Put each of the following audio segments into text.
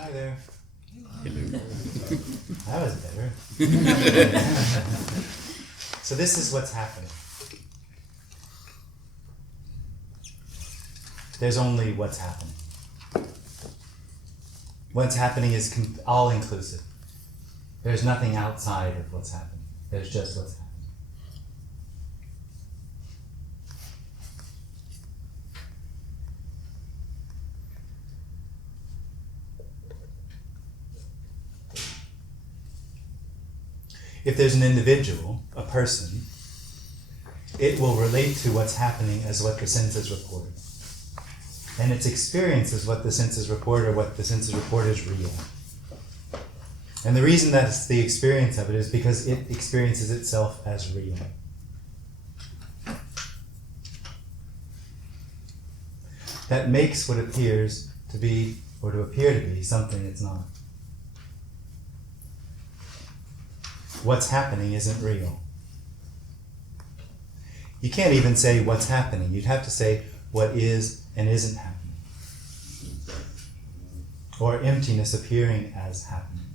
Hi there. Hello. That was better. So this is what's happening. There's only what's happening. What's happening is all-inclusive. There's nothing outside of what's happening. There's just what's happening. If there's an individual, a person, it will relate to what's happening as what the senses report. And its experience is what the senses report, or what the senses report is real. And the reason that's the experience of it is because it experiences itself as real. That makes what appears to be, or to appear to be, something it's not. What's happening isn't real. You can't even say what's happening. You'd have to say what is and isn't happening. Or emptiness appearing as happening.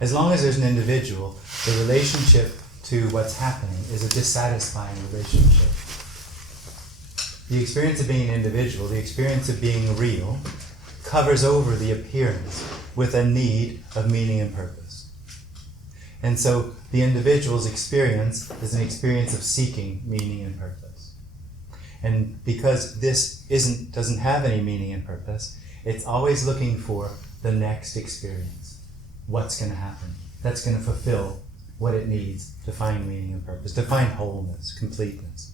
As long as there's an individual, the relationship to what's happening is a dissatisfying relationship. The experience of being an individual, the experience of being real, covers over the appearance with a need of meaning and purpose. And so the individual's experience is an experience of seeking meaning and purpose. And because this doesn't have any meaning and purpose, it's always looking for the next experience. What's going to happen? That's going to fulfill what it needs to find meaning and purpose, to find wholeness, completeness.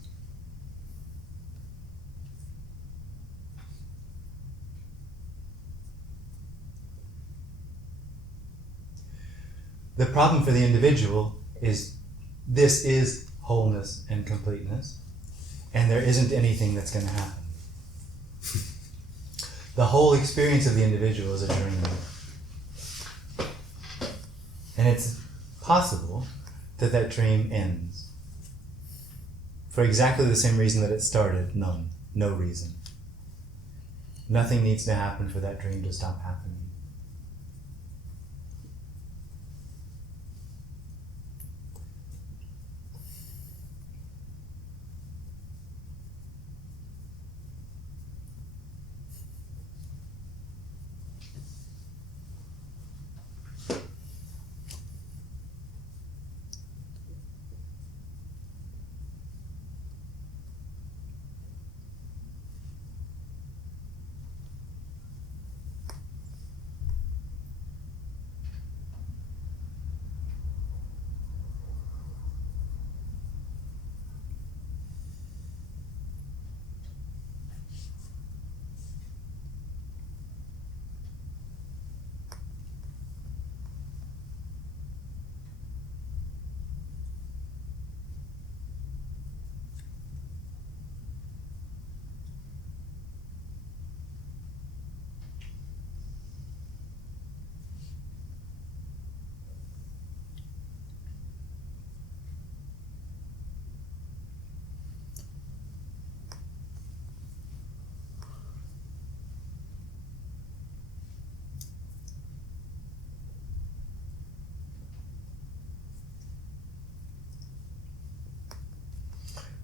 The problem for the individual is this is wholeness and completeness, and there isn't anything that's going to happen. The whole experience of the individual is a dream. And it's possible that that dream ends. For exactly the same reason that it started, none. No reason. Nothing needs to happen for that dream to stop happening.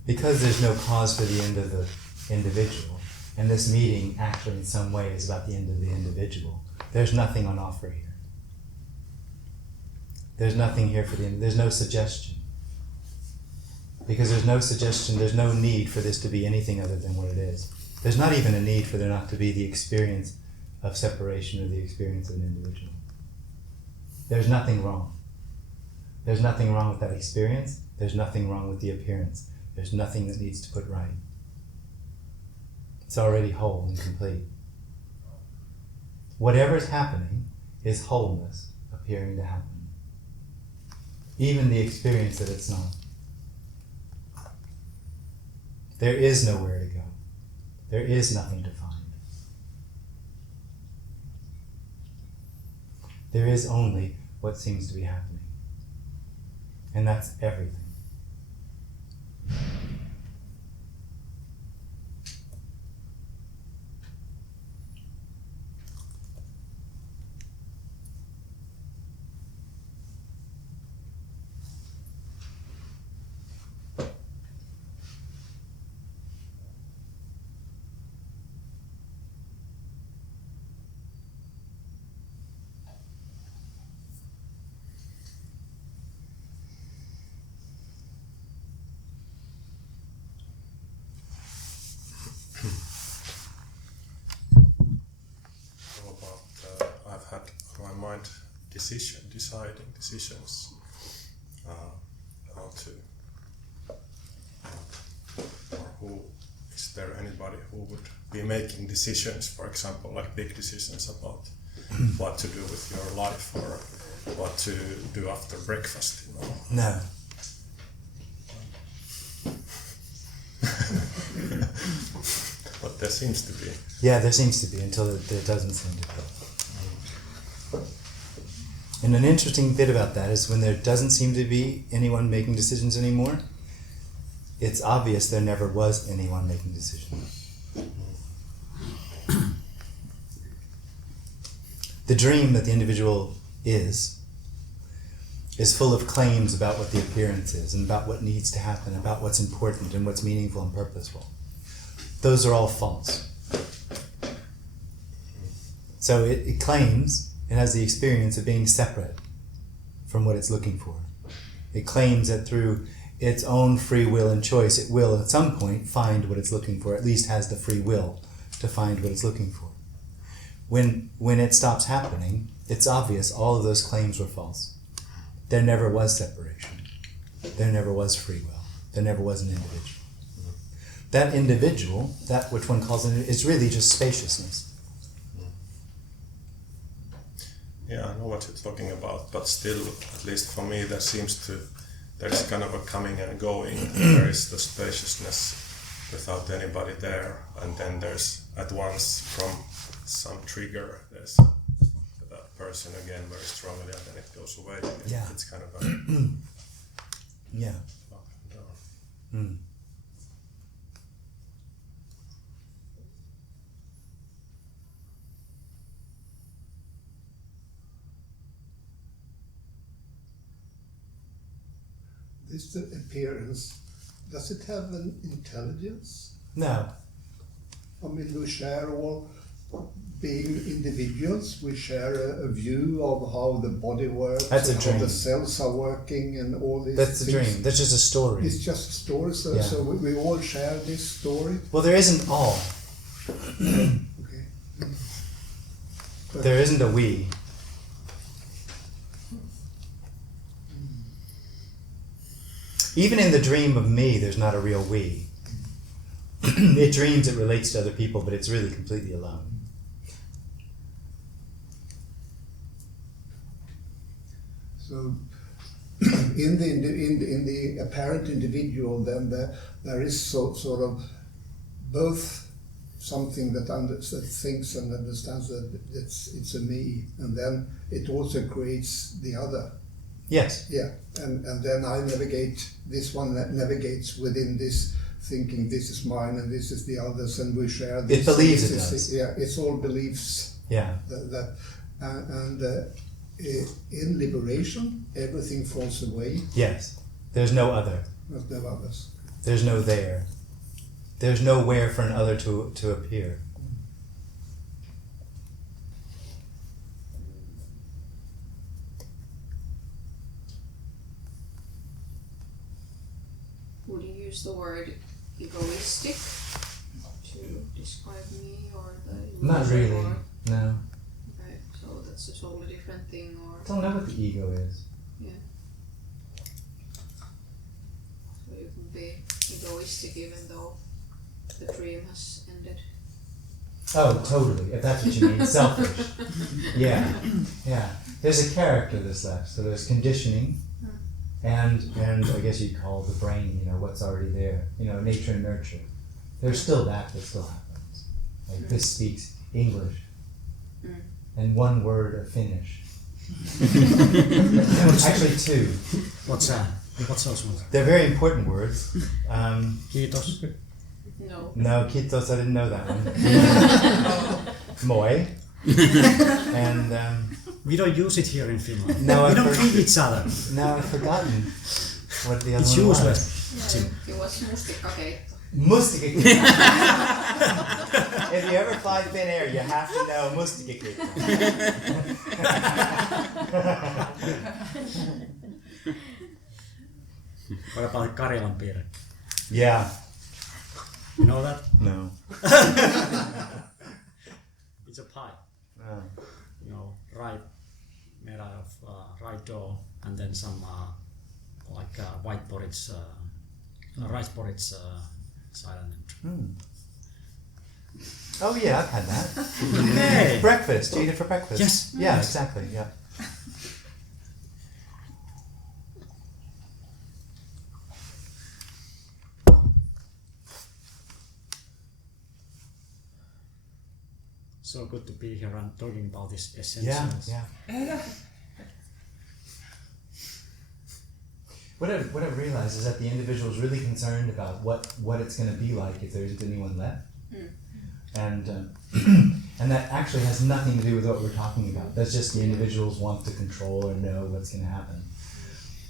Because there's no cause for the end of the individual, and this meeting actually in some way is about the end of the individual, there's nothing on offer here. There's nothing here for there's no suggestion. Because there's no suggestion, there's no need for this to be anything other than what it is. There's not even a need for there not to be the experience of separation or the experience of an individual. There's nothing wrong. There's nothing wrong with that experience. There's nothing wrong with the appearance. There's nothing that needs to put right. It's already whole and complete. Whatever's happening is wholeness appearing to happen. Even the experience that it's not. There is nowhere to go. There is nothing to find. There is only what seems to be happening. And that's everything. Deciding decisions, how to, or who, is there anybody who would be making decisions, for example, like big decisions about what to do with your life or what to do after breakfast, you know? No. But there seems to be. Yeah, there seems to be, until there doesn't seem to be. And an interesting bit about that is when there doesn't seem to be anyone making decisions anymore, it's obvious there never was anyone making decisions. The dream that the individual is full of claims about what the appearance is and about what needs to happen, about what's important and what's meaningful and purposeful. Those are all false. So it claims it has the experience of being separate from what it's looking for. It claims that through its own free will and choice, it will at some point find what it's looking for, at least has the free will to find what it's looking for. When it stops happening, it's obvious all of those claims were false. There never was separation. There never was free will. There never was an individual. That individual, that which one calls it, is really just spaciousness. Yeah, I know what you're talking about, but still, at least for me, there's kind of a coming and going. There is the spaciousness without anybody there, and then there's at once from some trigger, there's that person again very strongly, and then it goes away. Yeah. It's kind of a Yeah. up and down. Mm. This appearance, does it have an intelligence? No. I mean, we share all, being individuals, we share a view of how the body works, That's a how dream. the cells are working and all these That's a things. dream. That's just a story. It's just a story, so, Yeah. so we all share this story. Well, there isn't all. Okay. But There isn't a we. Even in the dream of me, there's not a real we. It dreams it relates to other people, but it's really completely alone. So, in the apparent individual, then there is sort of both something that thinks and understands that it's a me, and then it also creates the other. Yes. Yeah, and then I navigate. This one navigates within this, thinking this is mine and this is the others, and we share this. It believes this it is- does. Yeah, it's all beliefs. Yeah. In liberation, everything falls away. Yes. There's no other. Not the others. There's no there. There's nowhere for an other to appear. Would you use the word egoistic to describe me or the Not illusion, really. or- No. Okay, so that's a totally different thing, or I don't know what the ego is. so you can be egoistic even though the dream has ended. Oh, totally. If that's what you mean. Selfish. Yeah. Yeah. There's a character that's left. So there's conditioning and I guess you'd call the brain, what's already there. Nature and nurture. There's still that still happens. Like this speaks English. And one word of Finnish. Actually, two. What's that? What's those ones? They're very important words. Kiitos. No. No, kiitos, I didn't know that one. Moi. And We don't use it here in Finland. No, we I've don't heard- treat each other. now I've forgotten what the other It's one was. useless. It was mustikkakeitto. Mustikkakeitto. If you ever fly Finnair, you have to know mustikkakeitto. What about Karjalan piirre? Yeah. You know that? No. It's a pie. Oh. You know, rye made out of rye dough, and then some white porridge, rice porridge side on it. Hmm. Oh yeah, I've had that. Hey! Breakfast. You eat it for breakfast. Yes. Yeah, exactly. Yeah. So good to be here and talking about this Yeah. essentials. Yeah. What I've realized is that the individual is really concerned about what it's going to be like if there isn't anyone left, and and that actually has nothing to do with what we're talking about. That's just the individuals want to control or know what's going to happen.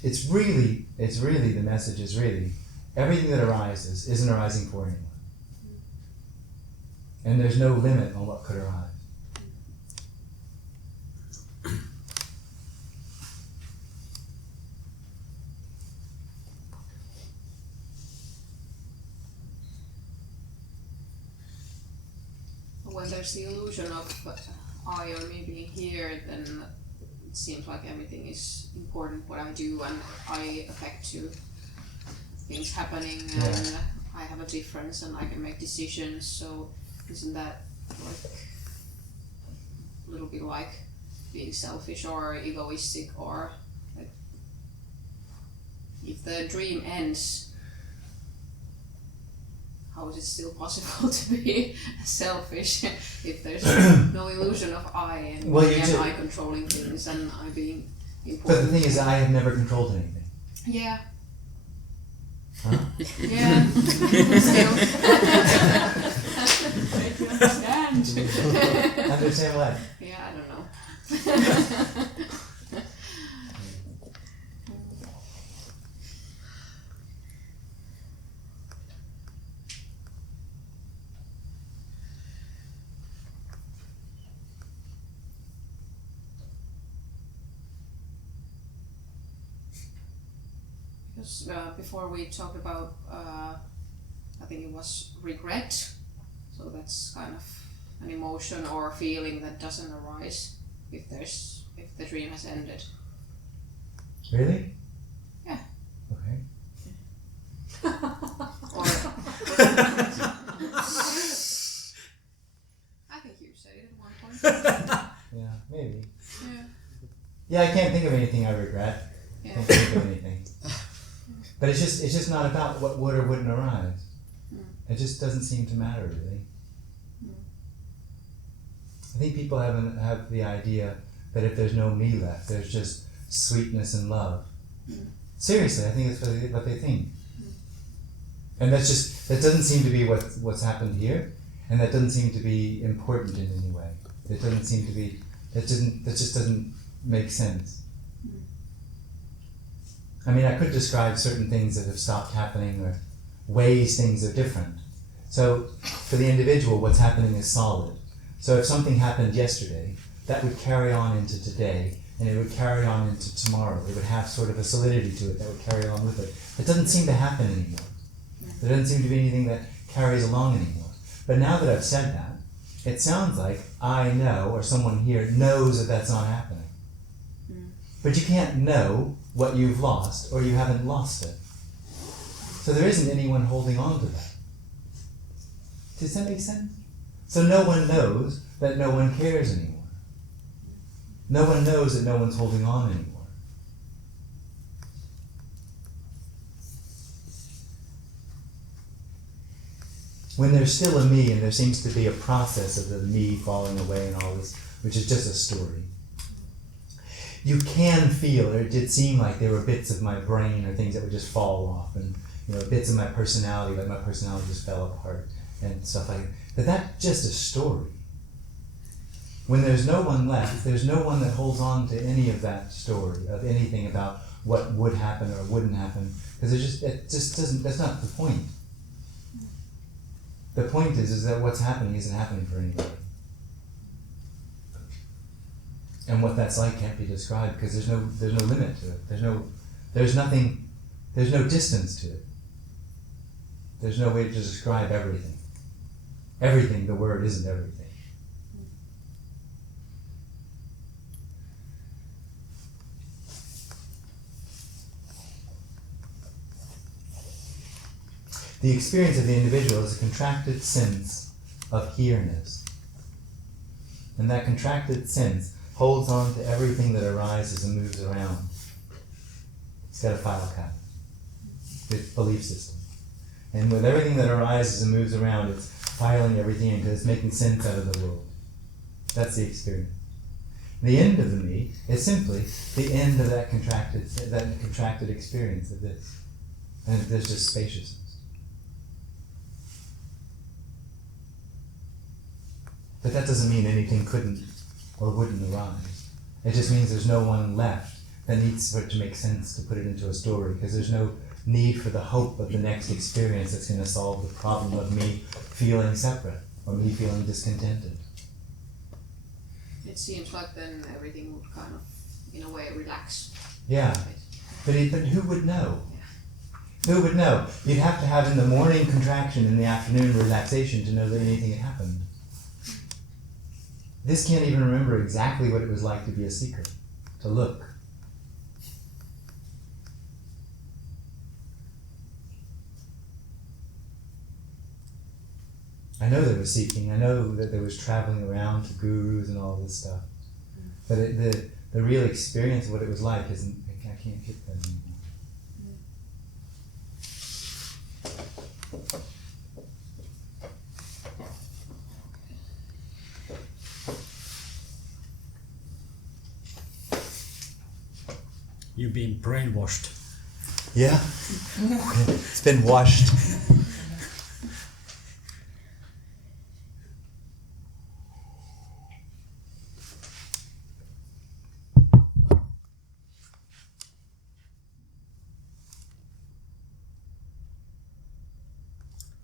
It's really the message is really everything that arises isn't arising for anyone, and there's no limit on what could arise. When there's the illusion of I or me being here, then it seems like everything is important what I do and I affect to things happening and I have a difference and I can make decisions. So isn't that like a little bit like being selfish or egoistic, or like if the dream ends, how is it still possible to be selfish if there's no illusion of I and Well, me you and do- I controlling things and I being But important? the thing is, I have never controlled anything. Yeah. Huh? Yeah. Still. I understand. Understand what? Yeah, I don't know. Because before we talked about, I think it was regret. So that's kind of an emotion or feeling that doesn't arise if the dream has ended. Really? Yeah. Okay. Or I think you said it at one point. Yeah, maybe. Yeah. Yeah, I can't think of anything I regret. I Yeah. can't think of anything. But it's just not about what would or wouldn't arise. It just doesn't seem to matter really. I think people have the idea that if there's no me left, there's just sweetness and love. Seriously, I think that's what they think. And that doesn't seem to be what's happened here, and that doesn't seem to be important in any way. It doesn't seem to be. That just doesn't make sense. I mean, I could describe certain things that have stopped happening or ways things are different. So for the individual, what's happening is solid. So if something happened yesterday, that would carry on into today, and it would carry on into tomorrow. It would have sort of a solidity to it that would carry on with it. It doesn't seem to happen anymore. There doesn't seem to be anything that carries along anymore. But now that I've said that, it sounds like I know, or someone here knows that that's not happening. But you can't know what you've lost, or you haven't lost it. So there isn't anyone holding on to that. Does that make sense? So no one knows that no one cares anymore. No one knows that no one's holding on anymore. When there's still a me, and there seems to be a process of the me falling away and all this, which is just a story. you can feel, or it did seem like there were bits of my brain or things that would just fall off, and bits of my personality, like my personality just fell apart and stuff like that. But that's just a story. When there's no one left, there's no one that holds on to any of that story, of anything about what would happen or wouldn't happen, because it just doesn't. That's not the point. The point is that what's happening isn't happening for anybody. And what that's like can't be described because there's no limit to it. There's no distance to it. There's no way to describe everything. Everything, the word isn't everything. The experience of the individual is a contracted sense of here-ness. And that contracted sense holds on to everything that arises and moves around. It's got a file cabinet. It's a belief system. And with everything that arises and moves around, it's filing everything in because it's making sense out of the world. That's the experience. The end of the me is simply the end of that contracted experience of this. And there's just spaciousness. But that doesn't mean anything couldn't or wouldn't arise. It just means there's no one left that needs for it to make sense to put it into a story, because there's no need for the hope of the next experience that's going to solve the problem of me feeling separate or me feeling discontented. It seems like then everything would kind of, in a way, relax. Yeah, but who would know? Who would know? You'd have to have in the morning contraction, in the afternoon relaxation to know that anything had happened. This can't even remember exactly what it was like to be a seeker, to look. I know there was seeking, I know that there was traveling around to gurus and all this stuff. But the real experience of what it was like isn't, I can't get that anymore. You've been brainwashed. Yeah, it's been washed.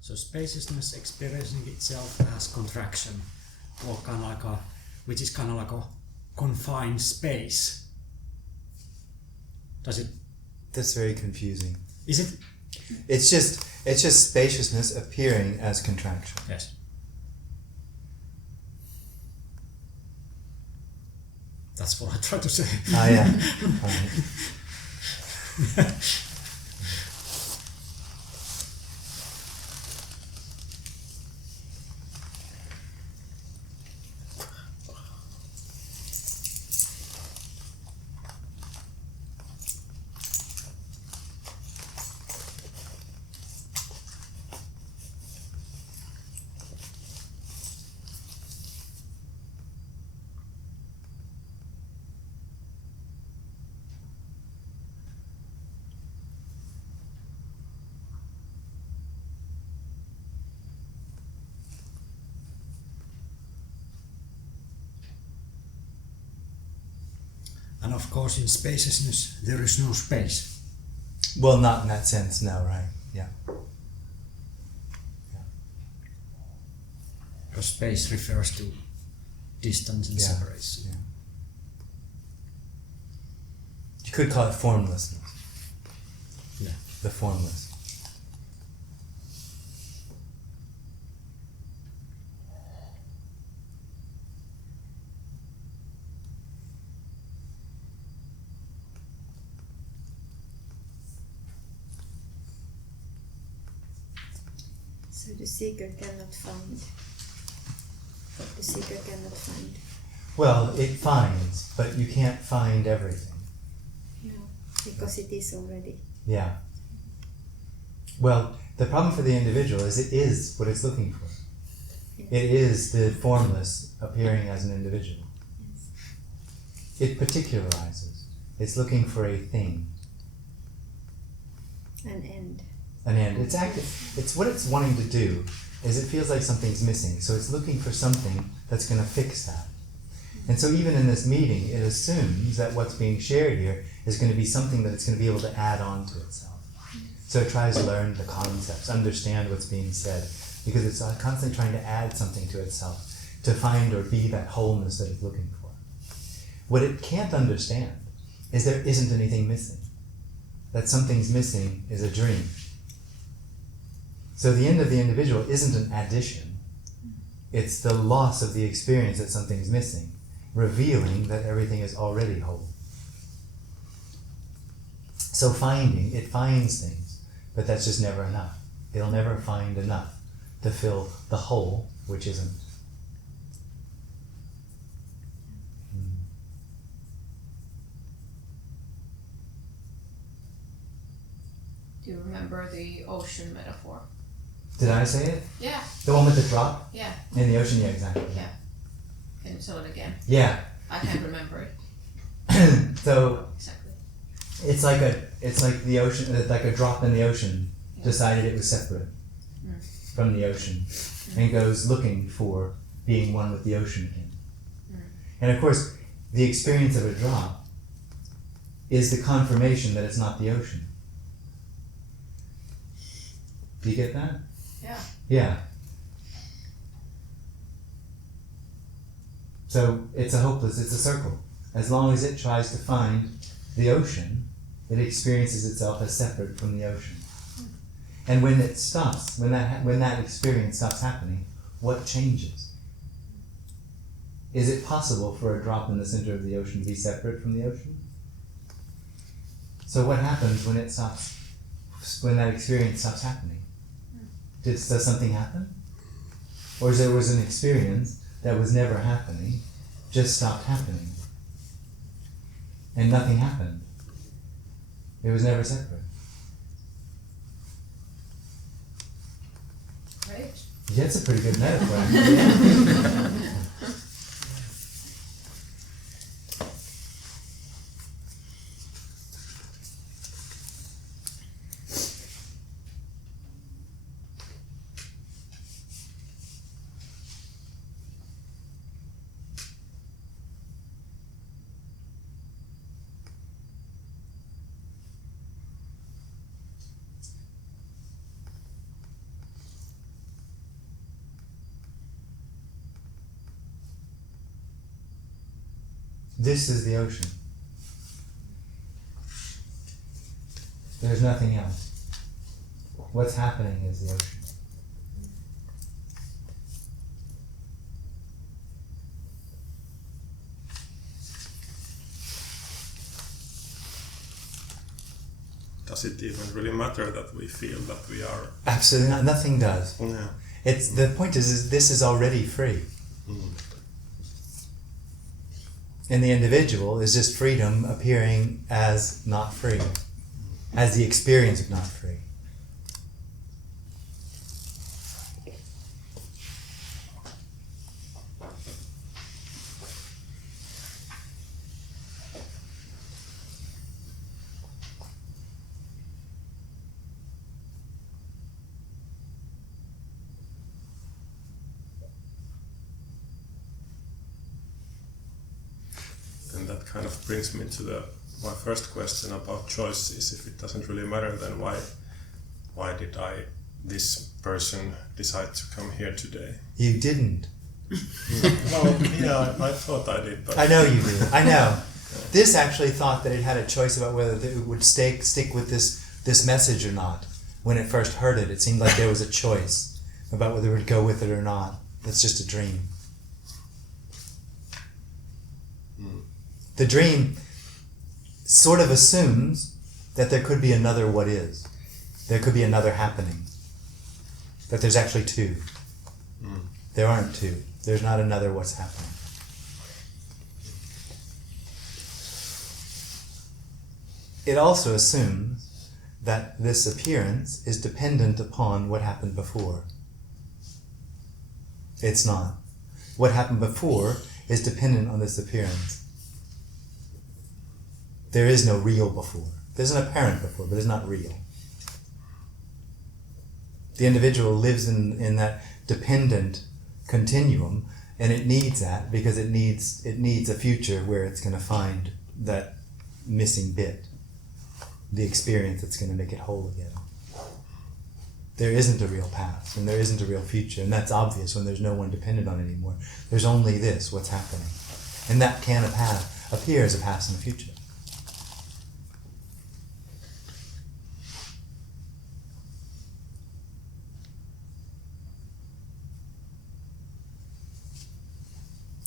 So spaciousness experiencing itself as contraction, or kind of like which is kind of like a confined space. Does it? That's very confusing. Is it? It's just spaciousness appearing as contraction. Yes. That's what I try to say. Ah, yeah. Right. And of course, in spaciousness, there is no space. Well, not in that sense, no, right? Yeah. Because space refers to distance and separation. Yeah. You could call it formlessness. Yeah. The formless. So the seeker cannot find. The seeker cannot find. Well, it finds, but you can't find everything. No, because it is already. Yeah. Well, the problem for the individual is it is what it's looking for. Yes. It is the formless appearing as an individual. Yes. it particularizes. It's looking for a thing, An end. an end. It's active. It's what it's wanting to do is it feels like something's missing, so it's looking for something that's going to fix that. And so even in this meeting, it assumes that what's being shared here is going to be something that it's going to be able to add on to itself. So it tries to learn the concepts, understand what's being said, because it's constantly trying to add something to itself, to find or be that wholeness that it's looking for. What it can't understand is there isn't anything missing. That something's missing is a dream. So the end of the individual isn't an addition. It's the loss of the experience that something's missing, revealing that everything is already whole. So it finds things, but that's just never enough. It'll never find enough to fill the whole, which isn't. Do you remember the ocean metaphor? Did I say it? Yeah, The one with the drop yeah, in the ocean? Yeah, exactly. yeah. Can you tell it again? Yeah. I can't remember it So exactly. it's like the ocean, like a drop in the ocean decided it was separate from the ocean and goes looking for being one with the ocean again. And of course, the experience of a drop is the confirmation that it's not the ocean. Do you get that? Yeah. Yeah. So it's a circle. As long as it tries to find the ocean, it experiences itself as separate from the ocean. And when it stops, when that experience stops happening, what changes? Is it possible for a drop in the center of the ocean to be separate from the ocean? So what happens when it stops, when that experience stops happening? Does something happen? Or there was an experience that was never happening, just stopped happening, and nothing happened? It was never separate. Right? Yeah, it's a pretty good metaphor. Yeah. This is the ocean. There's nothing else. What's happening is the ocean. Does it even really matter that we feel that we are? Absolutely not. Nothing does. Yeah. It's the point is this is already free. And the individual is just freedom appearing as not free, as the experience of not free. And that kind of brings me to my first question about choices. If it doesn't really matter, then why did this person decide to come here today? You didn't. Well, yeah, I thought I did, but I know you did. I know. This actually thought that it had a choice about whether it would stick with this message or not. When it first heard it, it seemed like there was a choice about whether it would go with it or not. That's just a dream. The dream sort of assumes that there could be another what is. There could be another happening. But there's actually two. There aren't two. There's not another what's happening. It also assumes that this appearance is dependent upon what happened before. It's not. What happened before is dependent on this appearance. There is no real before. There's an apparent before, but it's not real. The individual lives in that dependent continuum, and it needs that because it needs a future where it's going to find that missing bit, the experience that's going to make it whole again. There isn't a real past, and there isn't a real future, and that's obvious when there's no one dependent on it anymore. There's only this, what's happening. And that can appear as a past and a future.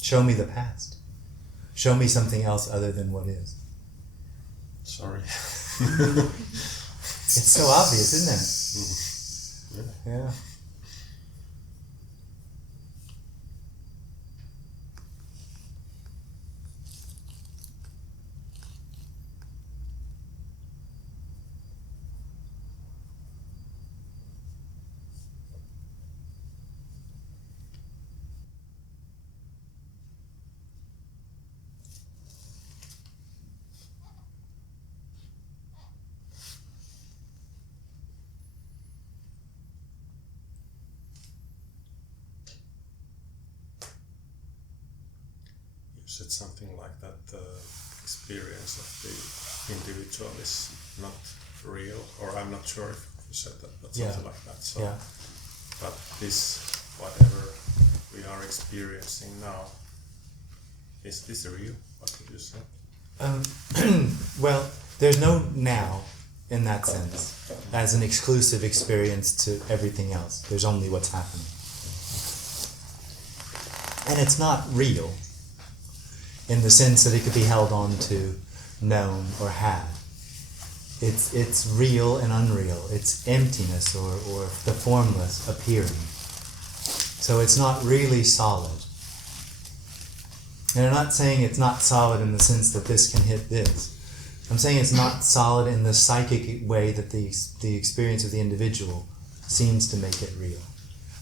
Show me the past. Show me something else other than what is. Sorry. It's so obvious, isn't it? Yeah. Said something like that the experience of the individual is not real, or I'm not sure if you said that, but something like that. So, but this, whatever we are experiencing now, is this real? What did you say? Well, there's no now in that sense as an exclusive experience to everything else. There's only what's happening. And it's not real in the sense that it could be held on to, known, or had. It's real and unreal. It's emptiness or the formless appearing. So it's not really solid. And I'm not saying it's not solid in the sense that this can hit this. I'm saying it's not solid in the psychic way that the experience of the individual seems to make it real.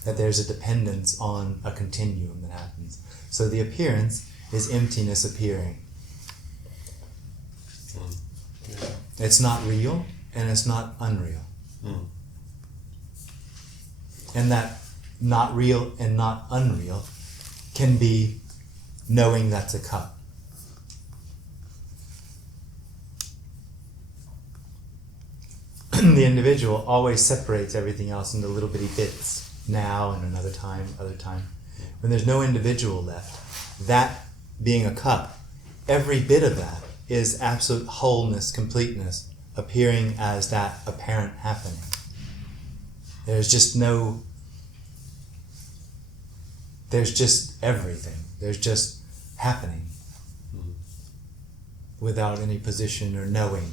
That there's a dependence on a continuum that happens. So the appearance is emptiness appearing. It's not real and it's not unreal. And that not real and not unreal can be knowing that's a cup. The individual always separates everything else into little bitty bits. Now and another time, other time. When there's no individual left, that being a cup, every bit of that is absolute wholeness, completeness, appearing as that apparent happening. There's just everything. There's just happening without any position or knowing.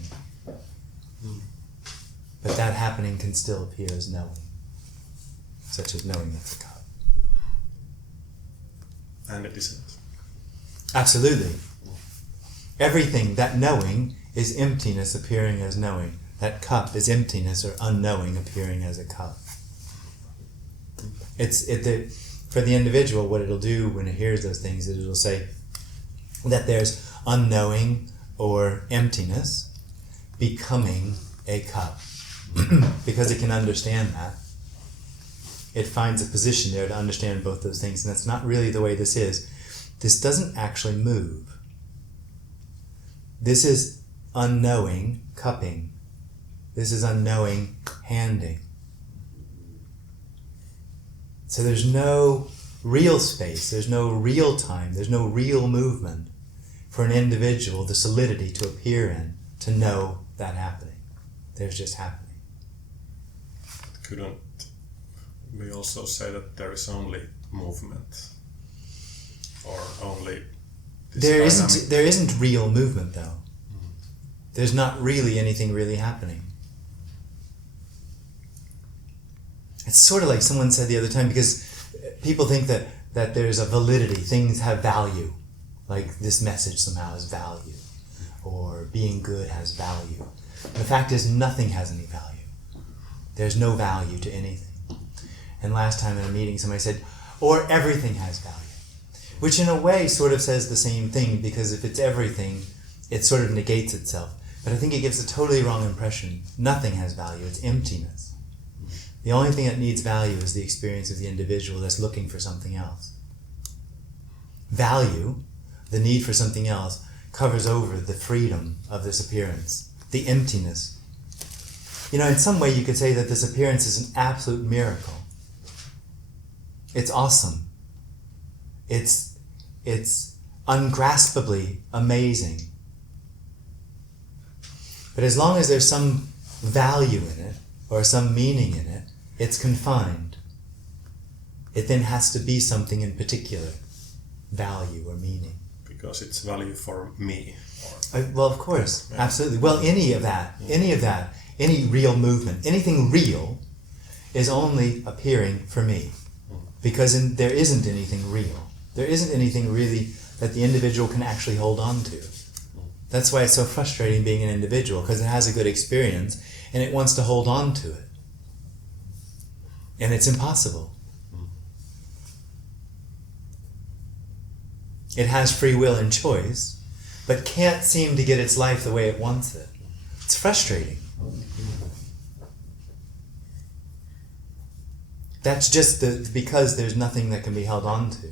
But that happening can still appear as knowing, such as knowing that's a cup. And it isn't. Absolutely. Everything, that knowing, is emptiness appearing as knowing. That cup is emptiness or unknowing appearing as a cup. For the individual, what it'll do when it hears those things is it'll say that there's unknowing or emptiness becoming a cup. Because it can understand that. It finds a position there to understand both those things, and that's not really the way this is. This doesn't actually move. This is unknowing cupping. This is unknowing handing. So there's no real space, there's no real time, there's no real movement for an individual, the solidity to appear in, to know that happening. There's just happening. Couldn't we also say that there is only movement? Or only this there isn't real movement though. There's not really anything really happening. It's sort of like someone said the other time, because people think that there's a validity, things have value, like this message somehow has value, or being good has value. And the fact is nothing has any value. There's no value to anything. And last time in a meeting somebody said, or everything has value. Which in a way sort of says the same thing, because if it's everything, it sort of negates itself. But I think it gives a totally wrong impression. Nothing has value. It's emptiness. The only thing that needs value is the experience of the individual that's looking for something else. Value, the need for something else, covers over the freedom of this appearance, the emptiness. You know, in some way you could say that this appearance is an absolute miracle. It's awesome. It's ungraspably amazing. But as long as there's some value in it, or some meaning in it, it's confined. It then has to be something in particular, value or meaning. Because it's value for me. Well, of course, absolutely. Well, any of that, any real movement, anything real is only appearing for me. Because there isn't anything real. There isn't anything really that the individual can actually hold on to. That's why it's so frustrating being an individual, because it has a good experience and it wants to hold on to it. And it's impossible. It has free will and choice, but can't seem to get its life the way it wants it. It's frustrating. That's just because there's nothing that can be held on to.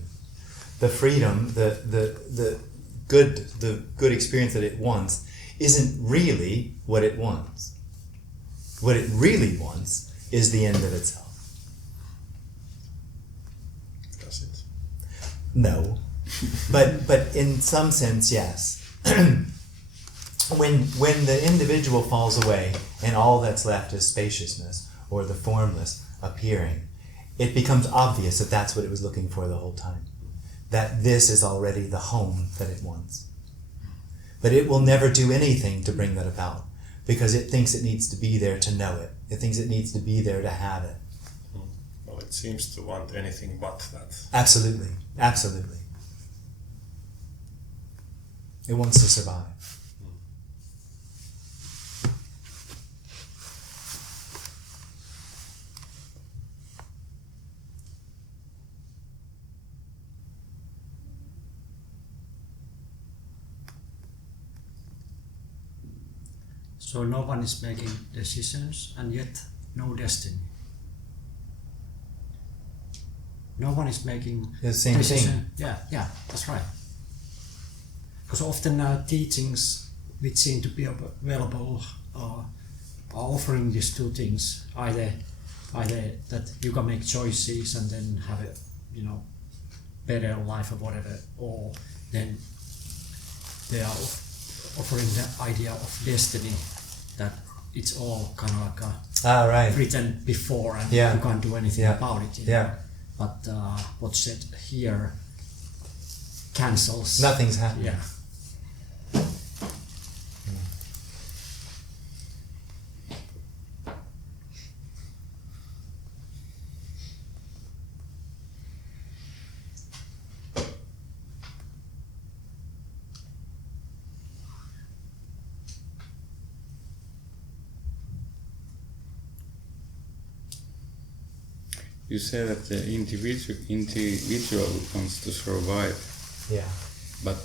The freedom, the good experience that it wants isn't really what it wants. What it really wants is the end of itself. Does it? No. But in some sense, yes. When the individual falls away and all that's left is spaciousness or the formless appearing, it becomes obvious that that's what it was looking for the whole time. That this is already the home that it wants. But it will never do anything to bring that about, because it thinks it needs to be there to know it. It thinks it needs to be there to have it. Well, it seems to want anything but that. Absolutely. Absolutely. It wants to survive. So no one is making decisions and yet no destiny. No one is making The same thing. Yeah, that's right. Because often teachings which seem to be available are offering these two things: either that you can make choices and then have a better life or whatever, or then they are offering the idea of destiny, that it's all kind of like written before and you can't do anything about it. But what's said here cancels. Nothing's happening. Yeah. You say that the individual wants to survive, Yeah. but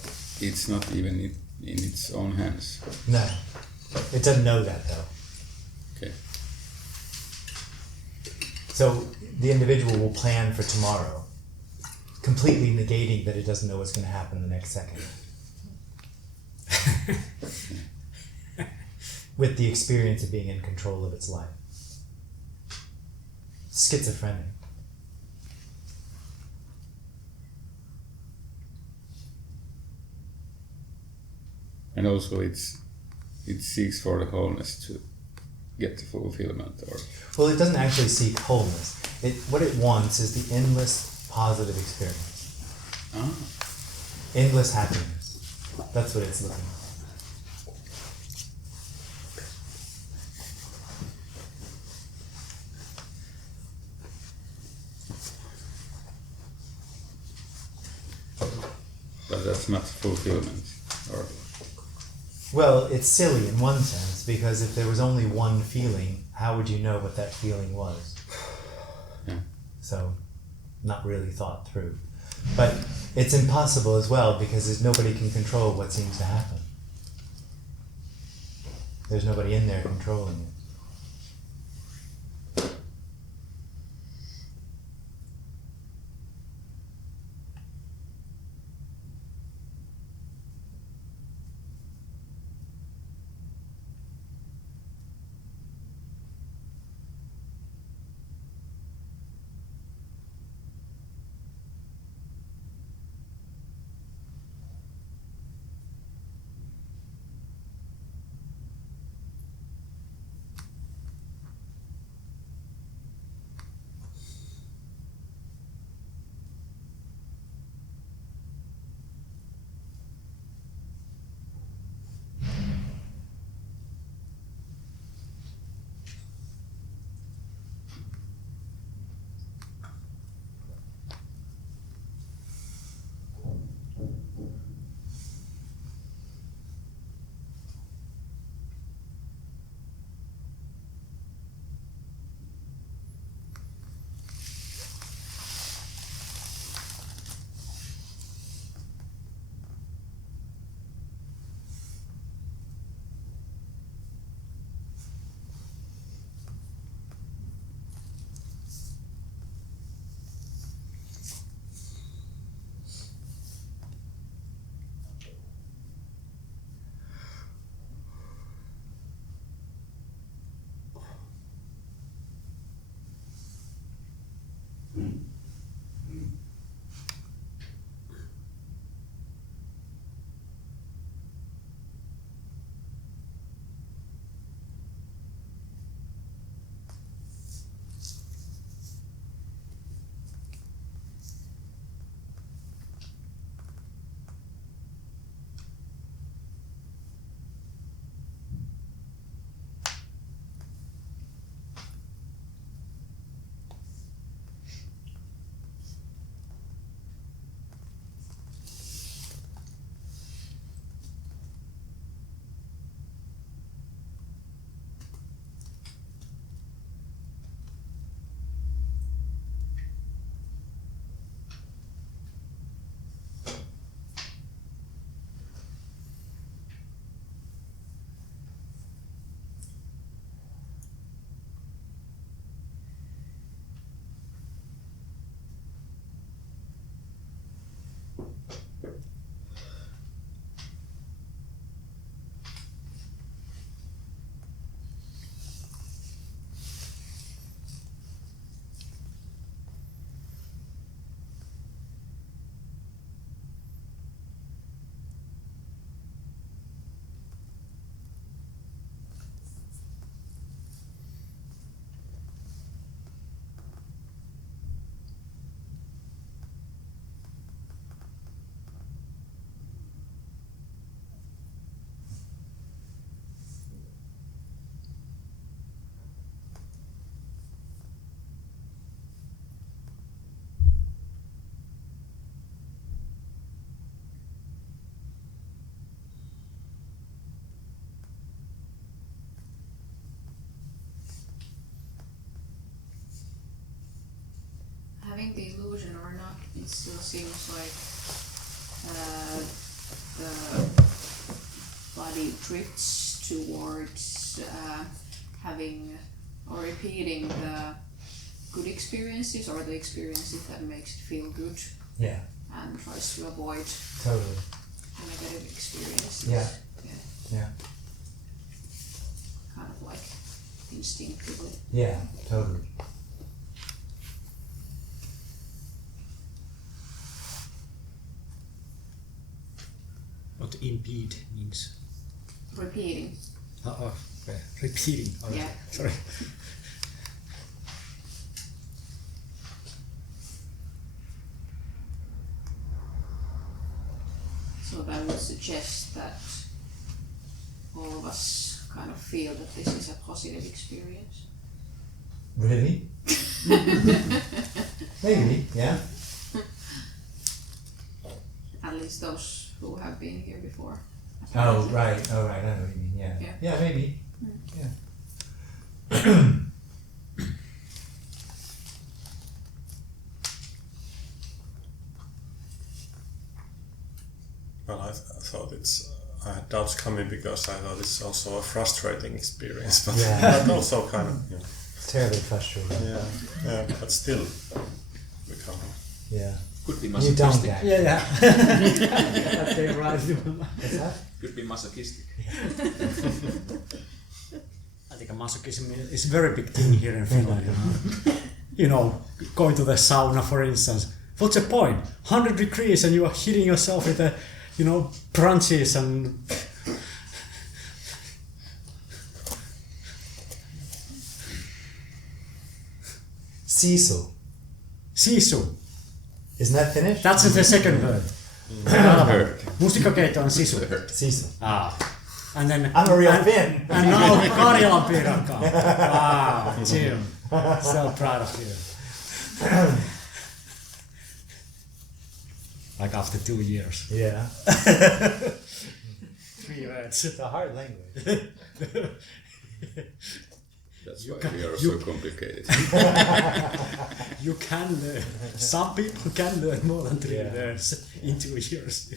it's not even in its own hands. No. It doesn't know that though. Okay. So the individual will plan for tomorrow, completely negating that it doesn't know what's going to happen the next second. With the experience of being in control of its life. Schizophrenic. And also it seeks for the wholeness to get the fulfillment, or Well, it doesn't actually seek wholeness. What it wants is the endless positive experience. Endless happiness. That's what it's looking for. but that's not fulfillment, or Well, it's silly in one sense, because if there was only one feeling, how would you know what that feeling was? Yeah. So, not really thought through. But it's impossible as well, because nobody can control what seems to happen. There's nobody in there controlling it. Having the illusion or not, it still seems like the body drifts towards having or repeating the good experiences or the experiences that makes it feel good, Yeah, and tries to avoid totally. negative experiences. Yeah. Yeah. Yeah, Kind of like instinctively. yeah, totally. What impede means. Repeating. Repeating. Oh, Yeah. Sorry. So that would suggest that all of us kind of feel that this is a positive experience. Really? Maybe, yeah. At least those who have been here before. Oh, right, I know what you mean, yeah. Yeah. Yeah, maybe. Yeah. Well, I thought it's I had doubts coming because I thought it's also a frustrating experience, but, Yeah. but also kind of, It's terribly frustrating. yeah, but still become. Yeah. Could be You masochistic. don't act. Yeah. That they right. What's that? Could be masochistic. I think masochism is a very big thing here in Finland. You know, going to the sauna, for instance. What's the point? 100 degrees and you are hitting yourself with the, crunches and. Sisu. Sisu. Isn't that finished? That's the second word. Hurt. Mustikkakeitto on sisu. Sisu. And then. I'm a real Finn. And now Karjalan piirakka. Wow, Jim. So proud of you. Like after 2 years. Yeah. 3 words. It's a hard language. That's why we are so complicated. You can learn. Some people can learn more than 3 Yeah. words in 2 years.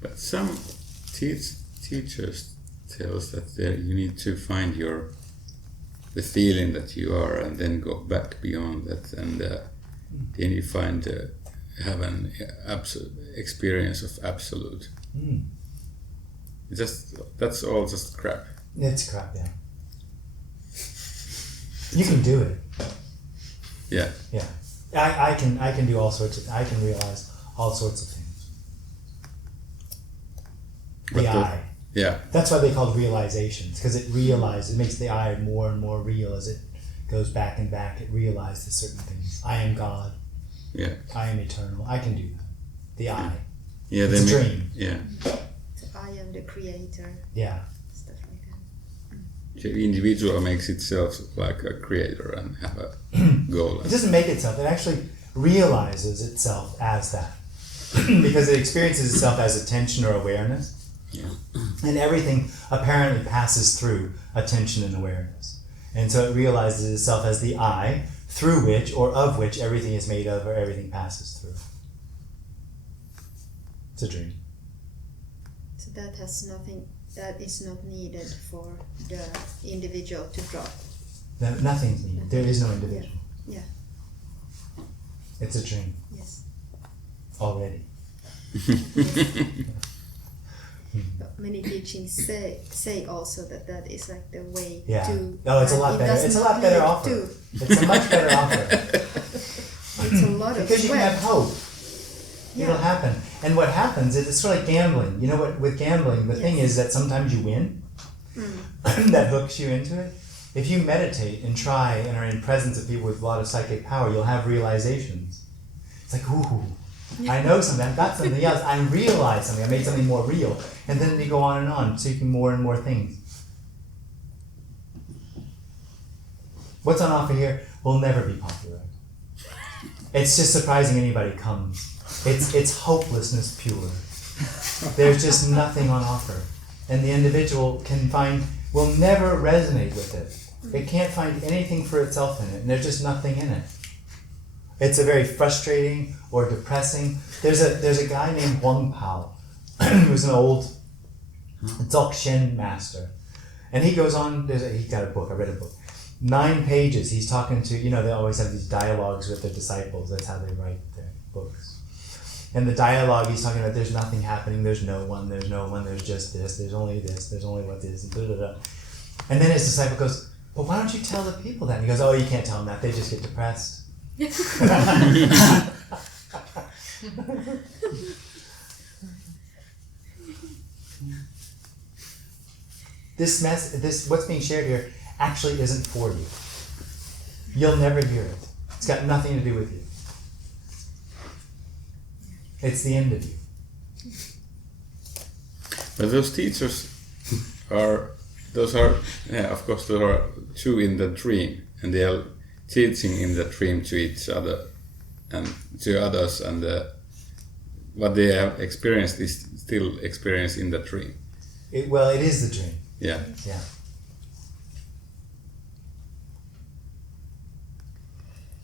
But some teachers tell us that you need to find the feeling that you are, and then go back beyond that, and then you find have an experience of absolute. That's all just crap. It's crap, yeah. You can do it. Yeah. Yeah. I can do all sorts of, I can realize all sorts of things. The eye. Yeah. That's why they call it realizations, because it makes the eye more and more real as it goes back and back. It realizes certain things. I am God. Yeah. I am eternal. I can do that. The eye. Yeah. It's a dream. Yeah. So I am the creator. Yeah. Stuff like that. The individual makes itself like a creator and have a goal. It doesn't make itself. It actually realizes itself as that. Because it experiences itself as attention or awareness. Yeah. And everything apparently passes through attention and awareness. And so it realizes itself as the I, through which or of which everything is made of or everything passes through. It's a dream. So that is not needed for the individual to drop. No, nothing's needed. There is no individual. Yeah. It's a dream. Yes. Already. But many teachings say also that is like the way Yeah. to. Oh, it's a and lot it better. does It's a not lot better need offer. to. It's a much better offer. It's a lot of Because you can have sweat. hope. It'll happen. And what happens is it's sort of like gambling. You know what? With gambling, the thing is that sometimes you win. That hooks you into it. If you meditate and try and are in presence of people with a lot of psychic power, you'll have realizations. It's like, ooh, I know something, I've got something else, I realize something, I made something more real. And then you go on and on, seeking more and more things. What's on offer here will never be popular. It's just surprising anybody comes. It's hopelessness pure. There's just nothing on offer. And the individual will never resonate with it. It can't find anything for itself in it, and there's just nothing in it. It's a very frustrating or depressing. There's a guy named Wang Pao, who's an old Dzogchen master. And he goes on, he's got a book, I read a book. 9 pages, he's talking to, they always have these dialogues with their disciples. That's how they write their books. And the dialogue, he's talking about there's nothing happening, there's no one, there's just this, there's only what is, and da. And then his disciple goes, but why don't you tell the people that? And he goes, oh, you can't tell them that, they just get depressed. This what's being shared here actually isn't for you. You'll never hear it. It's got nothing to do with you. It's the end of you. But those teachers of course, those are true in the dream, and they are teaching in the dream to each other and to others, and what they have experienced is still experienced in the dream. It is the dream. Yeah. Yeah.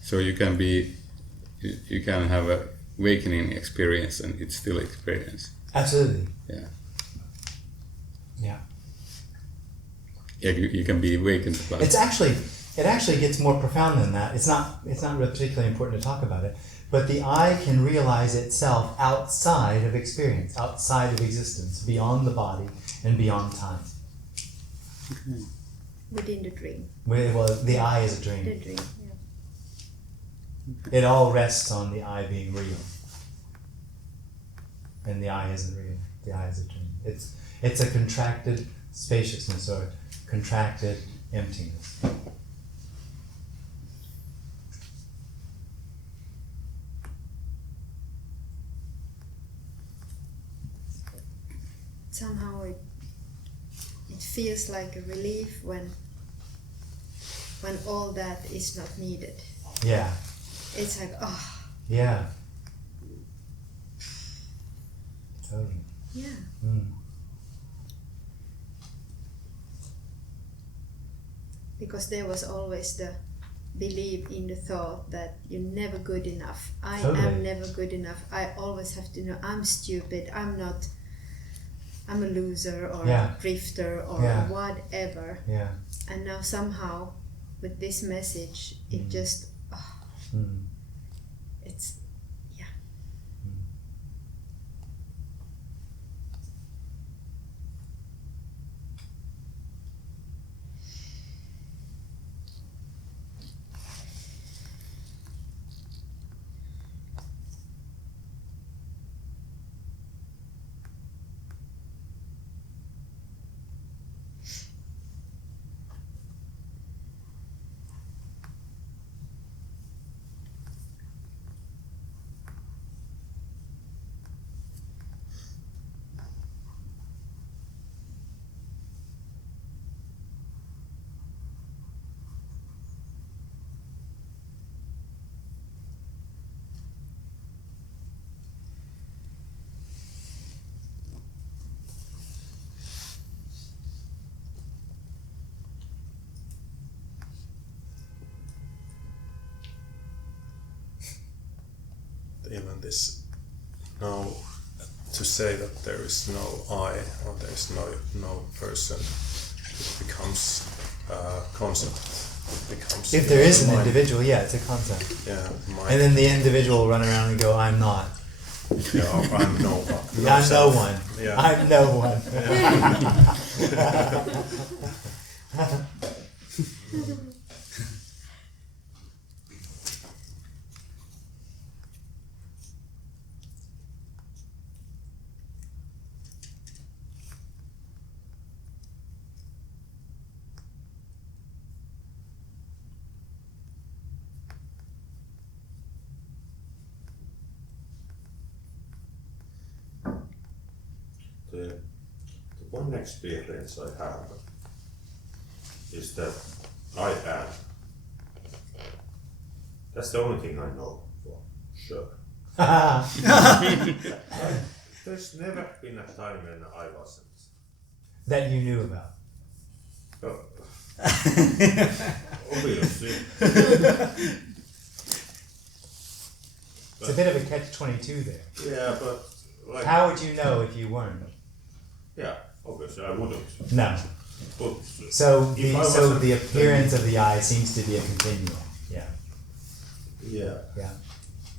So you can have a awakening experience, and it's still experience. Absolutely. Yeah. Yeah. Yeah, you can be awakened. It actually gets more profound than that. It's not really particularly important to talk about it, but the I can realize itself outside of experience, outside of existence, beyond the body and beyond time. Okay. Within the dream. Well, the I is a dream. The dream, yeah. It all rests on the I being real. And the I isn't real. The I is a dream. It's a contracted spaciousness or contracted emptiness. Somehow it feels like a relief when all that is not needed. Yeah. It's like, oh. Yeah. Totally. Yeah. Mm. Because there was always the belief in the thought that you're never good enough. I Totally. am never good enough. I always have to know I'm stupid. I'm a loser or Yeah. a drifter or Yeah. whatever. Yeah. And now somehow with this message, it just, Mm. it's, yeah. Even this, to say that there is no I or there is no person, it becomes a concept. It becomes If there is an mind. individual, yeah, it's a concept. Yeah, mind. And then the individual will run around and go, I'm not. Yeah, or I'm no one. I'm no one. Yeah. I'm no one. the one experience I have is that I am. That's the only thing I know for sure. There's never been a time when I wasn't. That you knew about. Oh. Obviously. It's a bit of a catch-22 there. Yeah, but like. How would you know if you weren't? Yeah, obviously I wouldn't. No. But So if I the wasn't, the appearance of the eye seems to be a continuum. Yeah. Yeah. Yeah.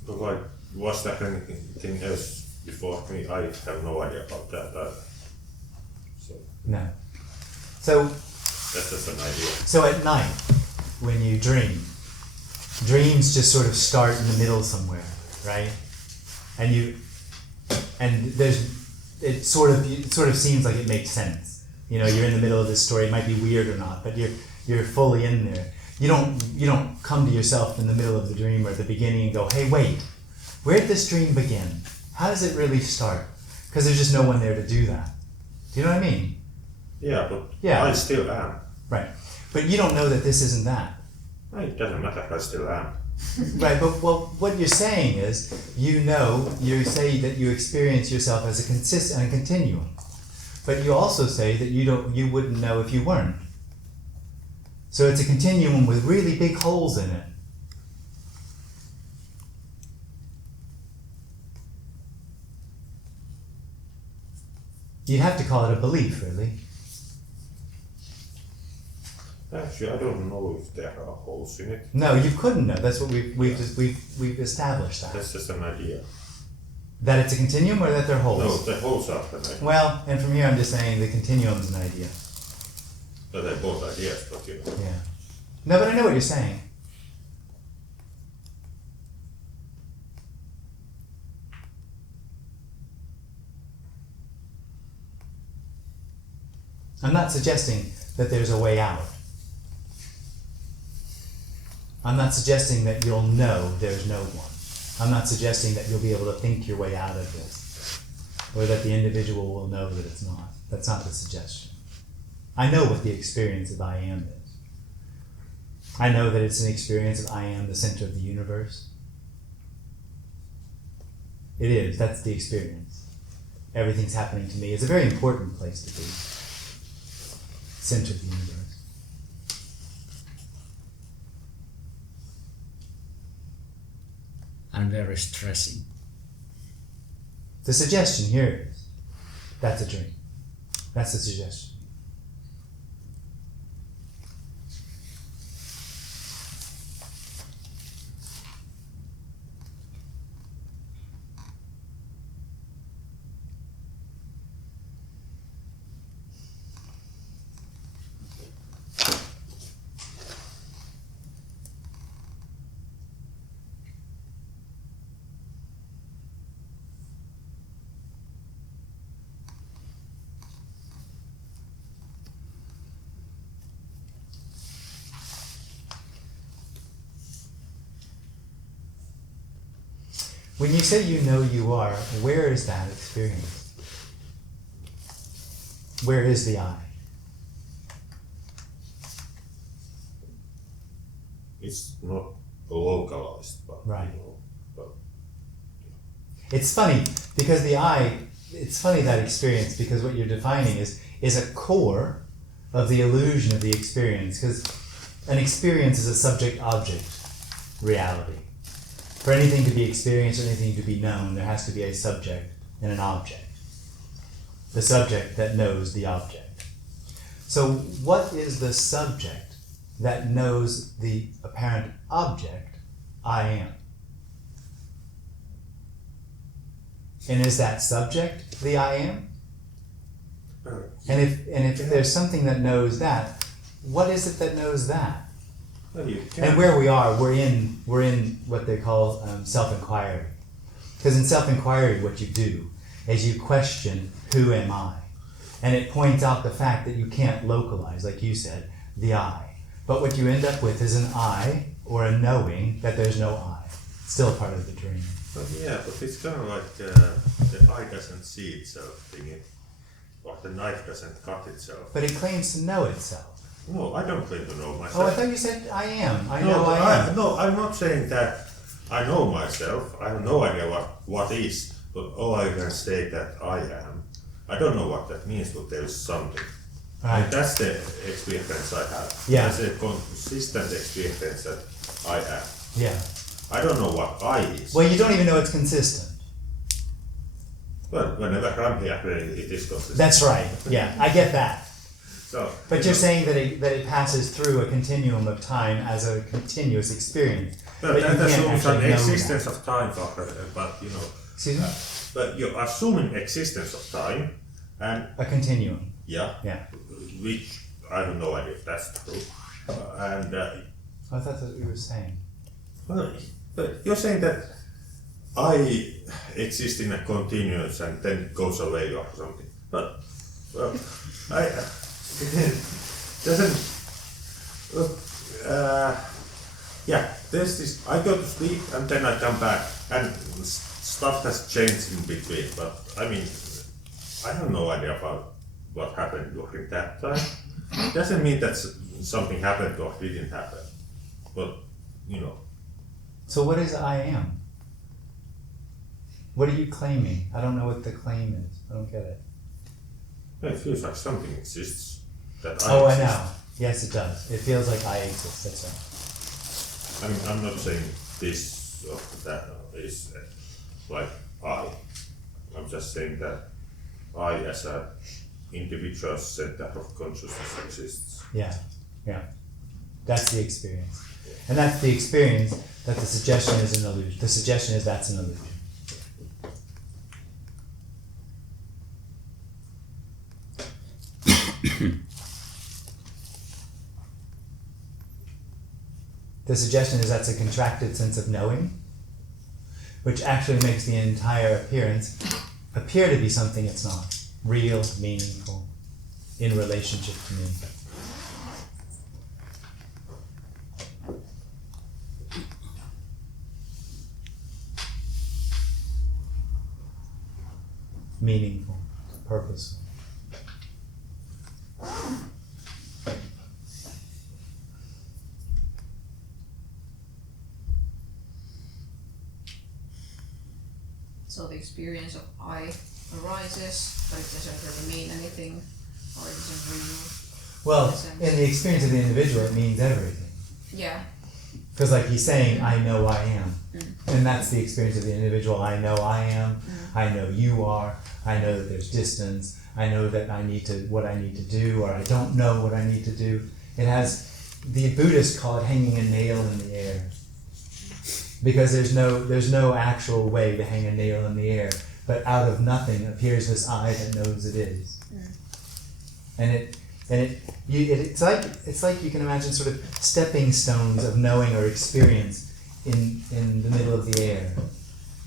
But like, was there anything else before me? I have no idea about that either. So No. So that's just an idea. so at night, when you dream, dreams just sort of start in the middle somewhere, right? And there's it sort of seems like it makes sense. You know, you're in the middle of this story. It might be weird or not, but you're fully in there. You don't come to yourself in the middle of the dream or at the beginning and go, hey, wait, where did this dream begin? How does it really start? Because there's just no one there to do that. Do you know what I mean? Yeah, but Yeah. I still am. Right. But you don't know that this isn't that. It doesn't matter, I still am. Right, but what you're saying is, you say that you experience yourself as a continuum. But you also say that you wouldn't know if you weren't. So it's a continuum with really big holes in it. You'd have to call it a belief, really. Actually, I don't know if there are holes in it. No, you couldn't know. That's what we've established that. That's just an idea. That it's a continuum or that they're holes? No, the holes are an idea. Well, and from here I'm just saying the continuum's an idea. But they're both ideas, but you know. Yeah. No, but I know what you're saying. I'm not suggesting that there's a way out. I'm not suggesting that you'll know there's no one. I'm not suggesting that you'll be able to think your way out of this, or that the individual will know that it's not. That's not the suggestion. I know what the experience of I am is. I know that it's an experience of I am the center of the universe. It is. That's the experience. Everything's happening to me. It's a very important place to be. Center of the universe. And very stressing. The suggestion here is, that's a dream. That's the suggestion. When you say you know you are, where is that experience? Where is the I? It's not localized, but Right. you know, but It's funny because the I, it's funny that experience because what you're defining is a core of the illusion of the experience, because an experience is a subject-object reality. For anything to be experienced, anything to be known, there has to be a subject and an object. The subject that knows the object. So what is the subject that knows the apparent object, I am? And is that subject the I am? And if there's something that knows that, what is it that knows that? well, you can. And where we are, we're in what they call self-inquiry. Because in self-inquiry, what you do is you question, who am I? And it points out the fact that you can't localize, like you said, the I. But what you end up with is an I, or a knowing that there's no I. Still part of the dream. But yeah, but it's kind of like the eye doesn't see itself thing. or the knife doesn't cut itself. But it claims to know itself. No, I don't claim to know myself. Oh, I thought you said I am. I no, know I am. No, I'm not saying that I know myself. I have no idea what is, but all I can say that I am. I don't know what that means, but there is something. Right. And that's the experience I have. Yeah. That's a consistent experience that I am. Yeah. I don't know what I is. Well, you don't even know it's consistent. Well, whenever I'm here, it is consistent. That's right. Yeah, I get that. So, But you you're know, saying that it passes through a continuum of time as a continuous experience. But you that can't assumes an actually know existence that. of time, but you know. Excuse me? But you're assuming existence of time, and A continuum. yeah, Yeah. which I have no idea if that's true. And I thought that's what you were saying. well, but you're saying that I exist in a continuous and then it goes away or something. But well, I it doesn't. Yeah, there's this. I go to sleep and then I come back, and stuff has changed in between. But I mean, I have no idea about what happened during that time. It doesn't mean that something happened or didn't happen. But you know, So what is I am? What are you claiming? I don't know what the claim is. I don't get it. it feels like something exists. That Oh, I exist. know. Yes, it does. It feels like I exist. That's right. I mean, I'm not saying this or that is like I. I'm just saying that I, as a individual center of consciousness, exists. Yeah. Yeah. That's the experience. And that's the experience that the suggestion is an illusion. The suggestion is that's an illusion. The suggestion is that's a contracted sense of knowing, which actually makes the entire appearance appear to be something it's not. Real, meaningful, in relationship to me. Meaningful, purposeful. So the experience of I arises, but it doesn't really mean anything, or it isn't real. Well, In a sense. in the experience of the individual, it means everything. Yeah. Because, like he's saying, I know I am. And that's the experience of the individual. I know I am. I know you are. I know that there's distance. I know that what I need to do, or I don't know what I need to do. It has, the Buddhists call it hanging a nail in the air. Because there's no actual way to hang a nail in the air. But out of nothing appears this I that knows it is. And it's like you can imagine sort of stepping stones of knowing or experience in the middle of the air.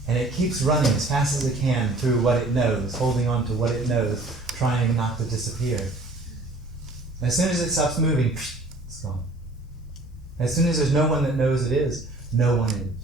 And it keeps running as fast as it can through what it knows, holding on to what it knows, trying not to disappear. And as soon as it stops moving, it's gone. As soon as there's no one that knows it is, no one is.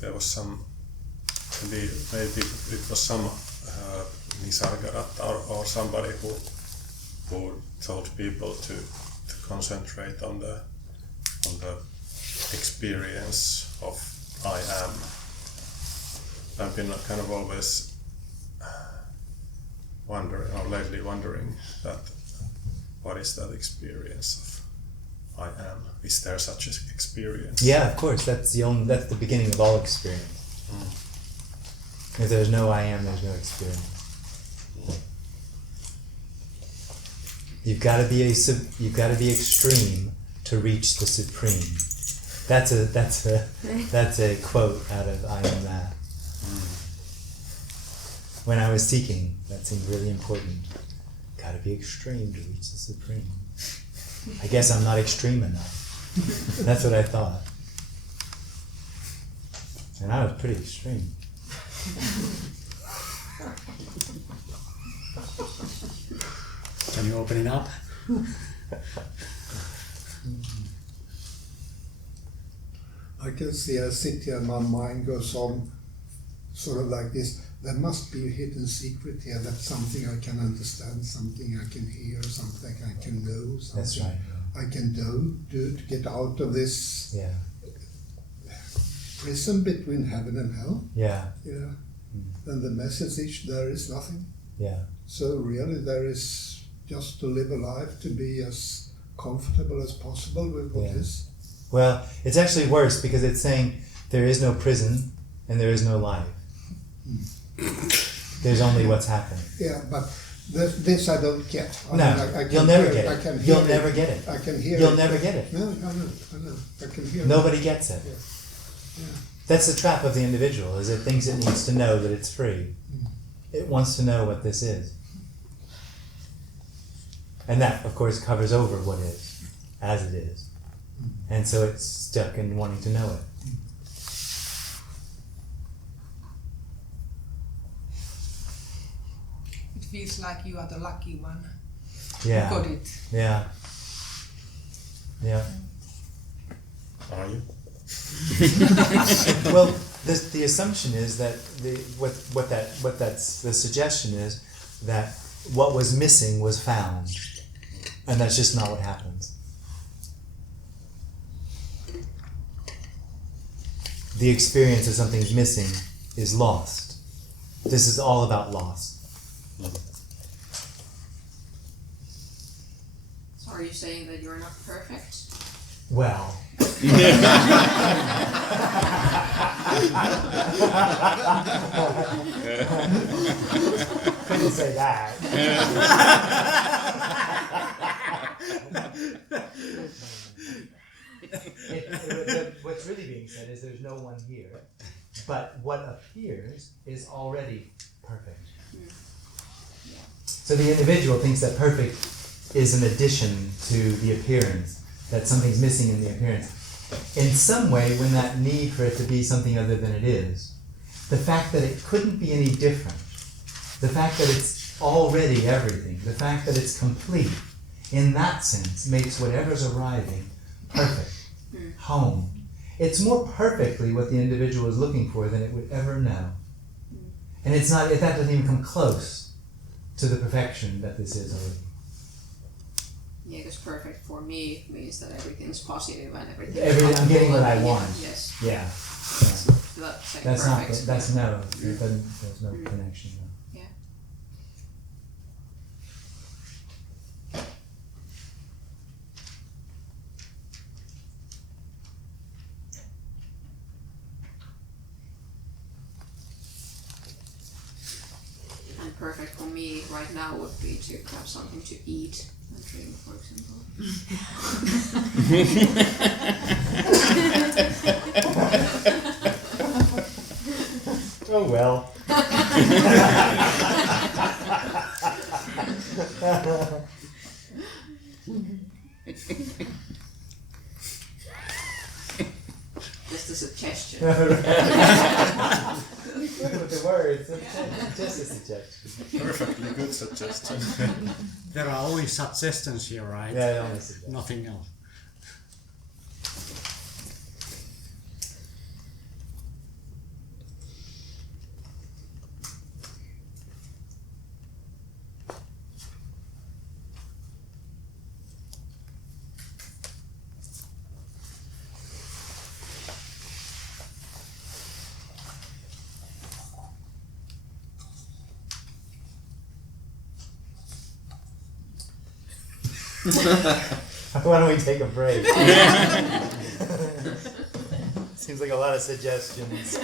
there was some, maybe it was some Nisargadatta or somebody who told people to concentrate on the experience of I am. I've been kind of always wondering, or lately wondering, that what is that experience of I am? Is there such an experience? Yeah, of course. That's the beginning of all experience. If there's no I am, there's no experience. You've got to be extreme to reach the supreme. That's a quote out of I Am That. When I was seeking, that seemed really important. Got to be extreme to reach the supreme. I guess I'm not extreme enough. That's what I thought. And I was pretty extreme. Can you open it up? I can see I sit here and my mind goes on sort of like this. There must be a hidden secret here, that's something I can understand, something I can hear, something I can know, something That's right. I can do to get out of this Yeah. prison between heaven and hell. Yeah. Yeah. And the message is there is nothing. Yeah. So really there is just to live a life, to be as comfortable as possible with what Yeah. is. Well, it's actually worse because it's saying there is no prison and there is no life. There's only what's happening. Yeah, but this I don't get. I No, mean, I can you'll never hear get I it. can You'll hear never get it. I can hear You'll it. never get it. No, I know. I can hear Nobody gets it. Yeah. Yeah. That's the trap of the individual, is it thinks it needs to know that it's free. It wants to know what this is. And that, of course, covers over what is, as it is. And so it's stuck in wanting to know it. It feels like you are the lucky one. Yeah. Who got it. Yeah. Yeah. Are you? Well, the assumption is that the suggestion is that what was missing was found, and that's just not what happens. The experience of something's missing is lost. This is all about loss. So are you saying that you're not perfect? Well. Couldn't say that. What's really being said is there's no one here, but what appears is already perfect. So the individual thinks that perfect is an addition to the appearance, that something's missing in the appearance. In some way, when that need for it to be something other than it is, the fact that it couldn't be any different, the fact that it's already everything, the fact that it's complete, in that sense, makes whatever's arriving perfect, home. It's more perfectly what the individual is looking for than it would ever know. And it's not, that doesn't even come close to the perfection that this is already. Yeah, because perfect for me means that everything's positive and everything. I'm getting what I want. Yes. Yeah. That's like That's perfect. not. That's no. There's no connection. No. Yeah. And perfect for me right now would be to have something to eat and drink, for example. Oh well. Just a suggestion. With the words, just a suggestion. Perfectly good suggestion. There are only suggestions here, right? Yeah, only suggestion. Nothing else. Why don't we take a break? Seems like a lot of suggestions.